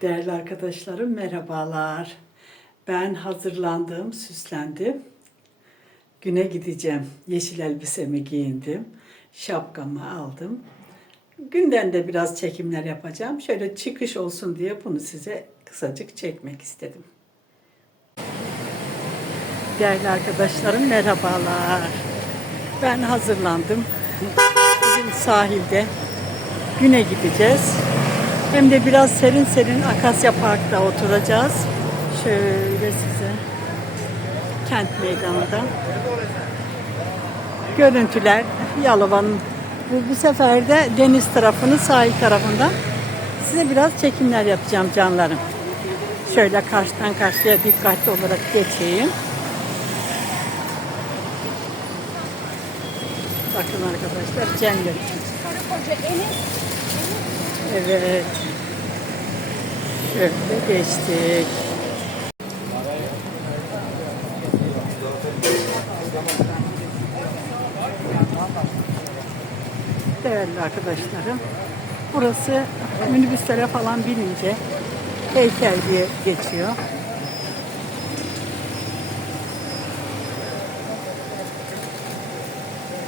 Değerli arkadaşlarım merhabalar. Ben hazırlandım, süslendim. Güne gideceğim. Yeşil elbisemi giyindim. Şapkamı aldım. Günden de biraz çekimler yapacağım. Şöyle çıkış olsun diye bunu size kısacık çekmek istedim. Değerli arkadaşlarım merhabalar. Ben hazırlandım. Bugün sahilde güne gideceğiz. Hem de biraz serin serin Akasya Park'ta oturacağız. Şöyle size kent meydanında görüntüler Yalova'nın bu, bu sefer de deniz tarafını sahil tarafından size biraz çekimler yapacağım canlarım. Şöyle karşıdan karşıya dikkatli olarak geçeyim. Bakın arkadaşlar cennet. Evet. Şöyle geçtik. Değerli arkadaşlarım, burası minibüslere falan binince heykel diye geçiyor.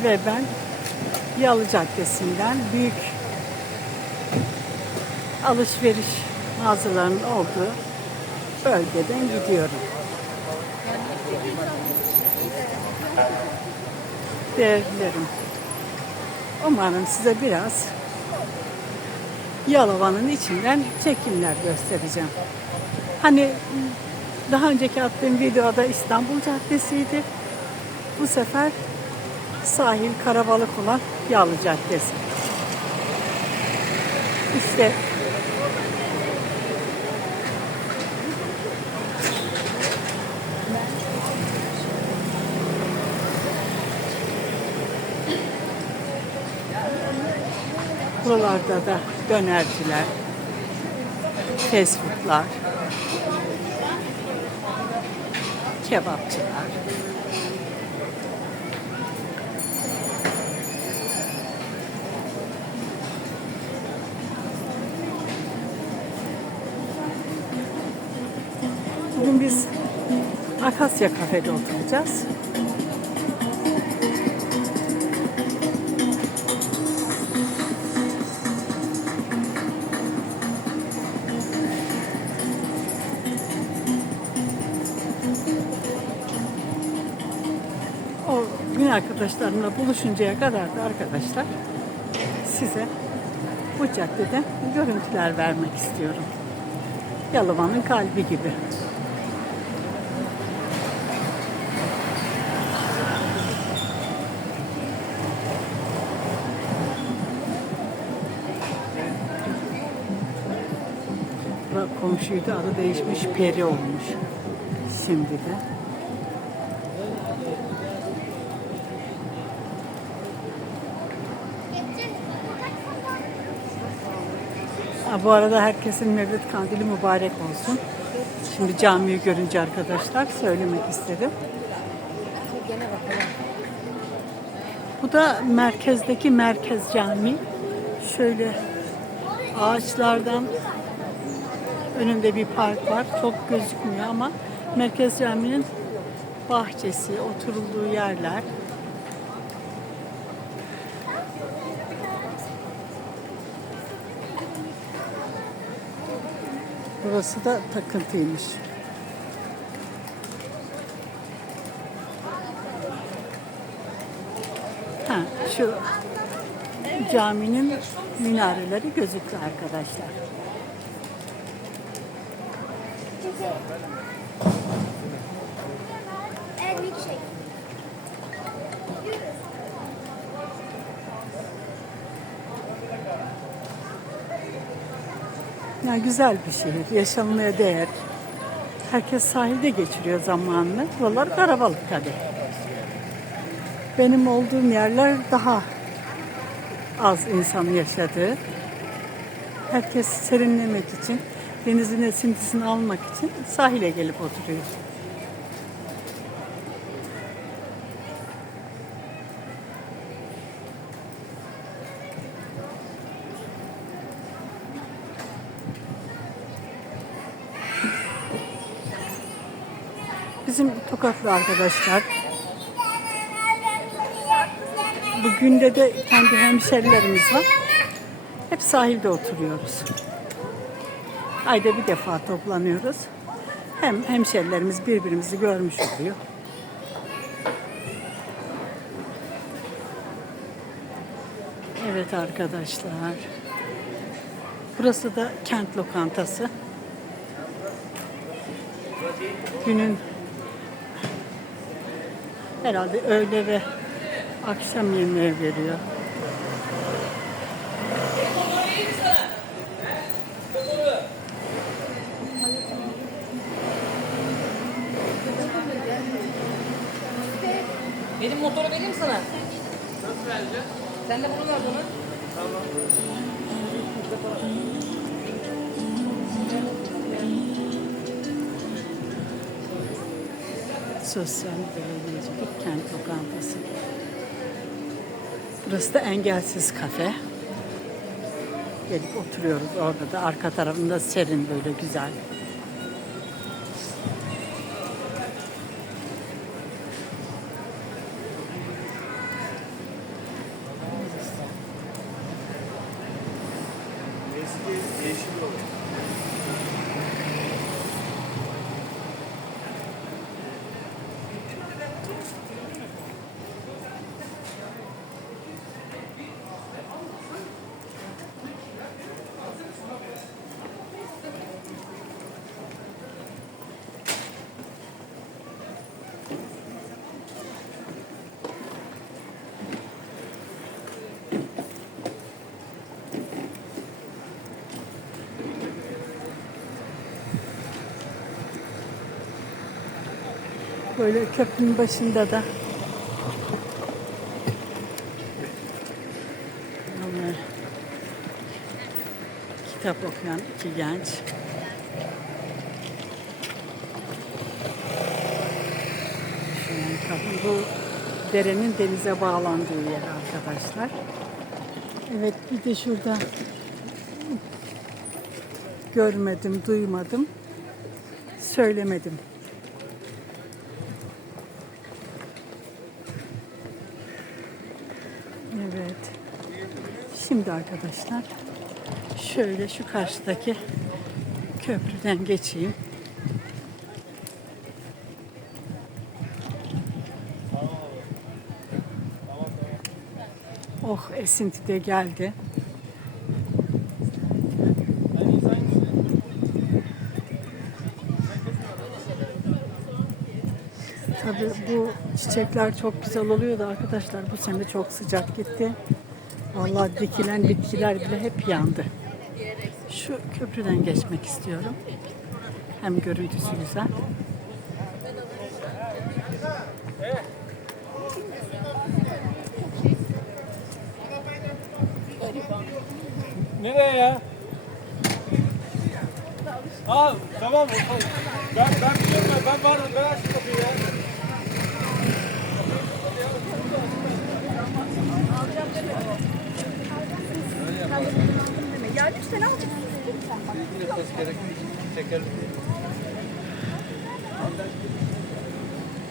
Ve ben Yalı Caddesi'nden büyük alışveriş mağazalarının olduğu bölgeden gidiyorum. Değerlilerim, umarım size biraz Yalova'nın içinden çekimler göstereceğim. Hani daha önceki attığım videoda İstanbul Caddesi'ydi. Bu sefer sahil karabalık olan Yalı Caddesi. İşte buralarda da dönerciler, fast foodlar, kebapçılar. Bugün biz Akasya Kafe'de oturacağız. Gün arkadaşlarımla buluşuncaya kadar da arkadaşlar size bu caddeden görüntüler vermek istiyorum. Yalova'nın kalbi gibi. Komşuydu adı değişmiş peri olmuş. Şimdi de. Ha, bu arada herkesin Mevlid Kandili mübarek olsun. Şimdi camiyi görünce arkadaşlar söylemek istedim. Bu da merkezdeki merkez cami. Şöyle ağaçlardan önünde bir park var. Çok gözükmüyor ama merkez caminin bahçesi, oturulduğu yerler. Burası da takıntıymış. Ha, şu caminin minareleri gözüktü arkadaşlar. Ya güzel bir şehir, yaşanmaya değer. Herkes sahilde geçiriyor zamanını. Buralar karabalık tabii. Benim olduğum yerler daha az insan yaşadığı. Herkes serinlemek için, denizin esintisini almak için sahile gelip oturuyor. Bizim Tokatlı arkadaşlar. Bugün de de kendi hemşerilerimiz var. Hep sahilde oturuyoruz. Ayda bir defa toplanıyoruz. Hem hemşerilerimiz birbirimizi görmüş oluyor. Evet arkadaşlar. Burası da kent lokantası. Günün herhalde öğle ve akşam yemeği veriyor. Benim motoru vereyim sana. Nasıl vereceğim? Sen de bunu ver bana. Sosyal belediyecilik Burası da engelsiz kafe. Gelip oturuyoruz orada da. Arka tarafında serin böyle güzel. Böyle köprünün başında da Böyle kitap okuyan iki genç. Bu derenin denize bağlandığı yer arkadaşlar. Evet bir de şurada görmedim, duymadım, söylemedim. Evet. Şimdi arkadaşlar şöyle şu karşıdaki köprüden geçeyim. Oh esinti de geldi. Tabii bu çiçekler çok güzel oluyor da arkadaşlar bu sene çok sıcak gitti. Vallahi dikilen bitkiler bile hep yandı. Şu köprüden geçmek istiyorum. Hem görüntüsü güzel. Nereye ya? Aa tamam. Ben ben biliyorum ya, ben varım ben açtım kapıyı ya.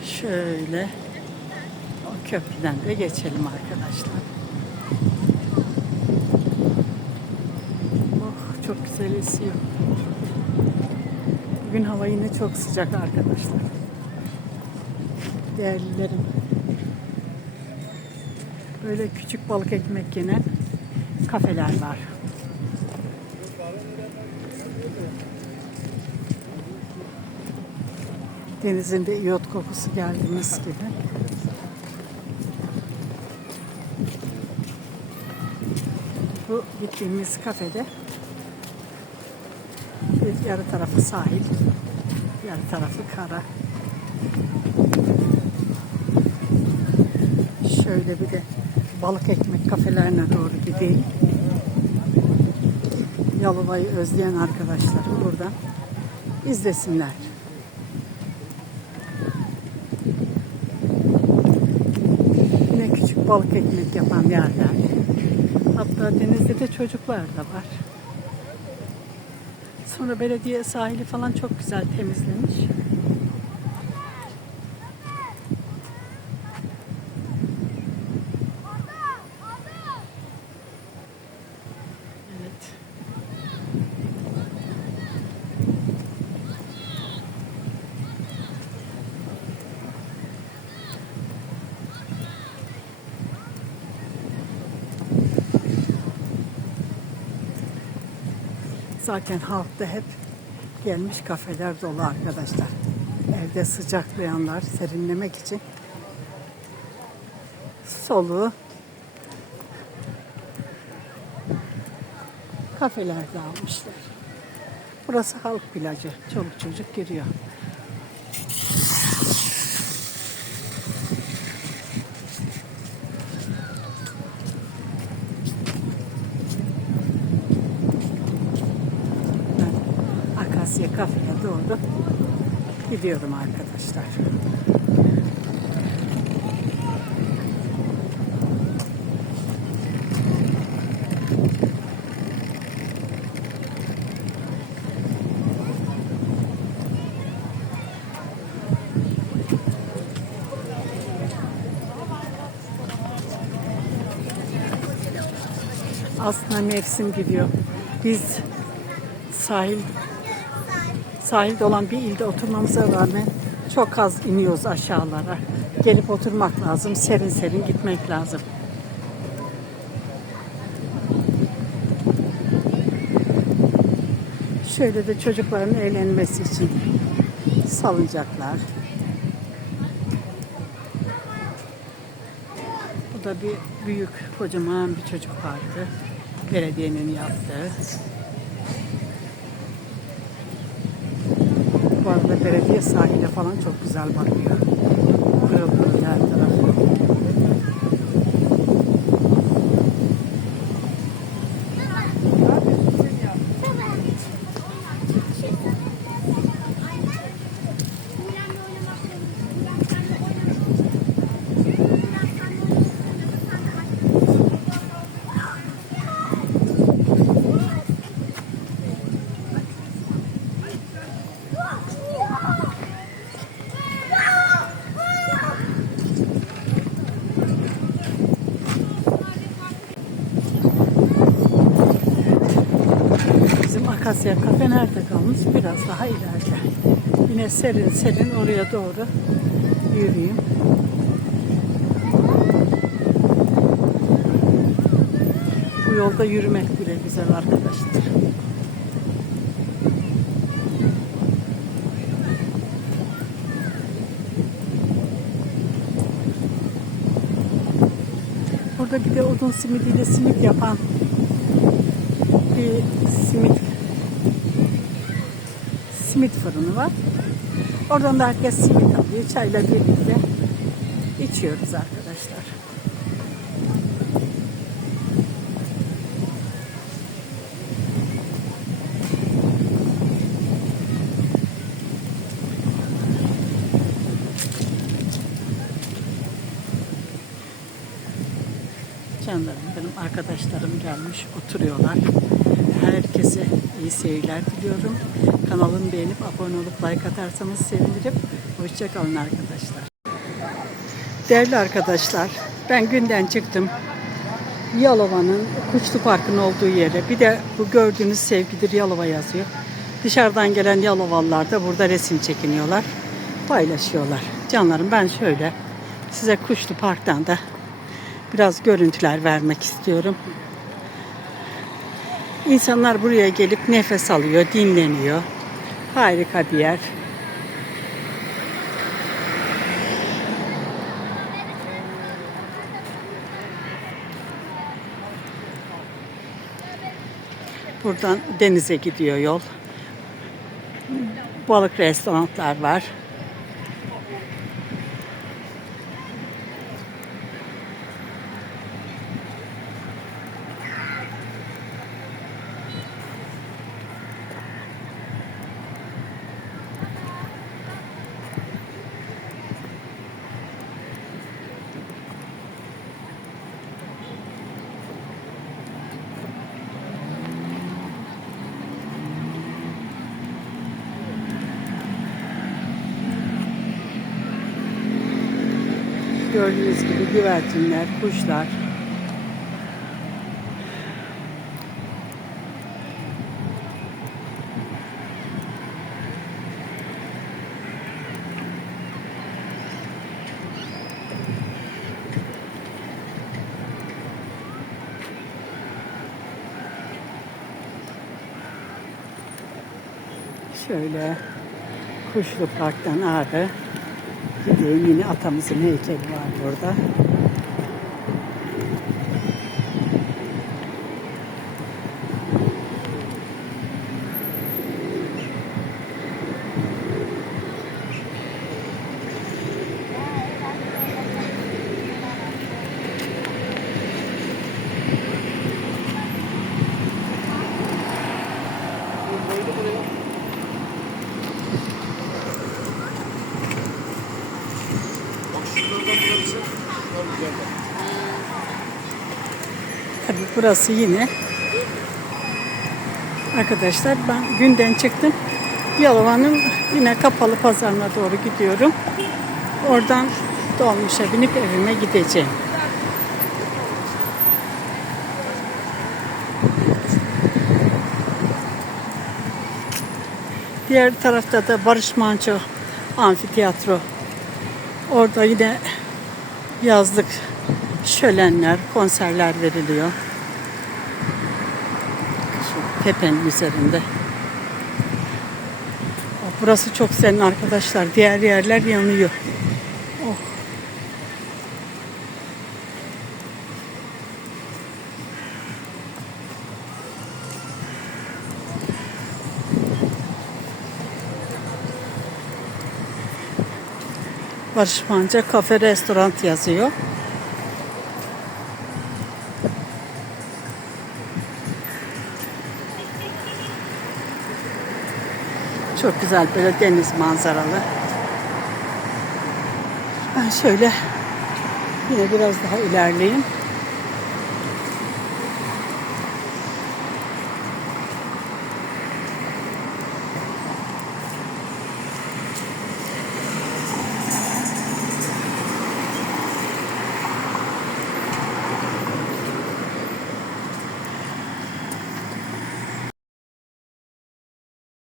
Şöyle o köprüden de geçelim arkadaşlar. Oh çok güzel esiyor. Bugün hava yine çok sıcak arkadaşlar. Değerlilerim. Böyle küçük balık ekmek yenen kafeler var. Denizin de iyot kokusu geldi mis gibi. Bu gittiğimiz kafede bir yarı tarafı sahil, yarı tarafı kara. Şöyle bir de balık ekmek kafelerine doğru gideyim. Yalova'yı özleyen arkadaşlarım buradan izlesinler. Yine küçük balık ekmek yapan yerler. Hatta denizde de çocuklar da var. Sonra belediye sahili falan çok güzel temizlemiş. Zaten halkta hep gelmiş kafeler dolu arkadaşlar. Evde sıcaklayanlar serinlemek için soluğu kafelerde almışlar. Burası halk plajı. Çoluk çocuk giriyor. Ben Akasya doğru gidiyorum arkadaşlar. Aslında mevsim gidiyor. Biz sahil sahilde olan bir ilde oturmamıza rağmen çok az iniyoruz aşağılara. Gelip oturmak lazım, serin serin gitmek lazım. Şöyle de çocukların eğlenmesi için salıncaklar. Bu da bir büyük, kocaman bir çocuk parkı. Belediyenin yaptığı. Bu arada belediye sahile falan çok güzel bakıyor. Pırıl Akasya kafe nerede kalmış? Biraz daha ileride. Yine serin serin oraya doğru yürüyeyim. Bu yolda yürümek bile güzel arkadaşlar. Burada bir de odun simidiyle simit yapan bir simit simit fırını var. Oradan da herkes simit alıyor. Çayla birlikte içiyoruz arkadaşlar. Canlarım benim arkadaşlarım gelmiş oturuyorlar. Herkese iyi seyirler diliyorum. Kanalımı beğenip abone olup like atarsanız sevinirim. Hoşçakalın arkadaşlar. Değerli arkadaşlar ben günden çıktım. Yalova'nın Kuşlu Park'ın olduğu yere bir de bu gördüğünüz sevgidir Yalova yazıyor. Dışarıdan gelen Yalovalılar da burada resim çekiniyorlar. Paylaşıyorlar. Canlarım ben şöyle size Kuşlu Park'tan da biraz görüntüler vermek istiyorum. İnsanlar buraya gelip nefes alıyor, dinleniyor. Harika bir yer. Buradan denize gidiyor yol. Balık restoranlar var. Gördüğünüz gibi güvercinler, kuşlar. Şöyle Kuşlu Park'tan ağrı gideyim. Yine atamızın heykeli var burada. Tabii burası yine arkadaşlar ben günden çıktım. Yalova'nın yine kapalı pazarına doğru gidiyorum. Oradan dolmuşa binip evime gideceğim. Diğer tarafta da Barış Manço Amfiteyatro. Orada yine yazlık şölenler, konserler veriliyor. Şu tepenin üzerinde. Burası çok serin arkadaşlar. Diğer yerler yanıyor. Barış Manço kafe restoran yazıyor. Çok güzel böyle deniz manzaralı. Ben şöyle yine biraz daha ilerleyeyim.